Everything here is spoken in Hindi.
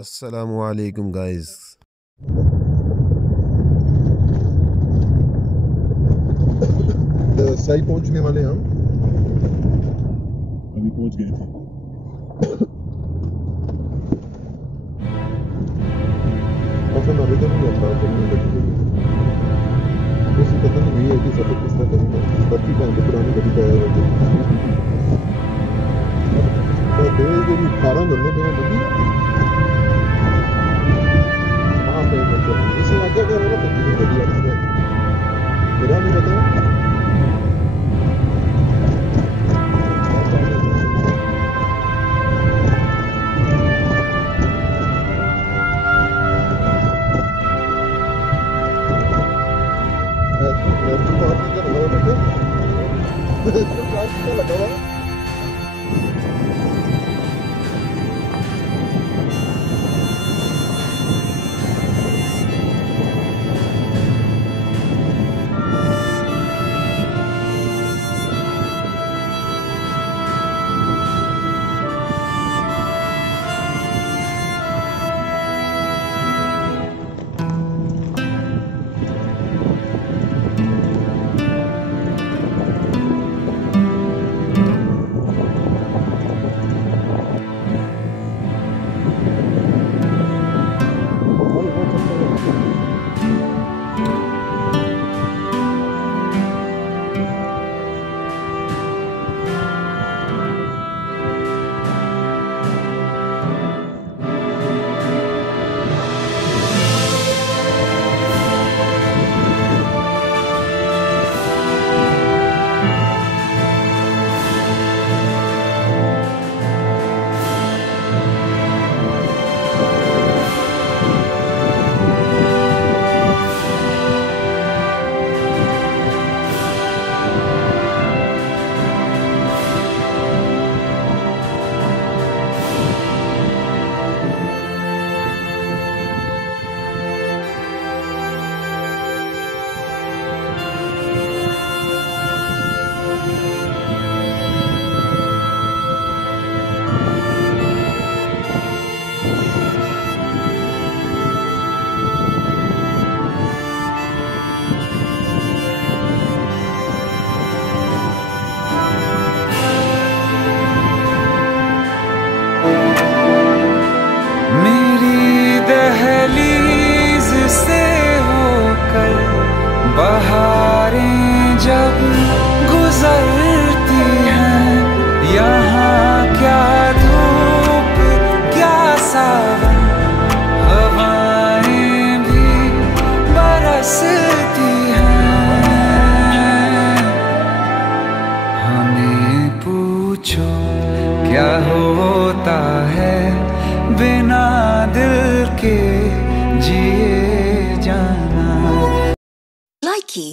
अस्सलामुअलैकुम गाइस। सही पहुंचने वाले हम अभी पहुंच गए थे। पसंद आवेदन नहीं आता करने लगी उसी पता नहीं हुई है कि सफर किस तरह करूँगा बाकी का पुरानी गड्डी का तेज भी 18 बनने पे बड़ी हाँ पे मतलब इसे आगे क्या होगा तो कितनी गड्डी आती है मेरा नहीं पता लगा हुआ बहारें जब गुजरती हैं, यहाँ क्या धूप क्या सावन, हवाएं भी बरसती हैं। हमें पूछो क्या होता है बिना दिल के जिए जाना। Likey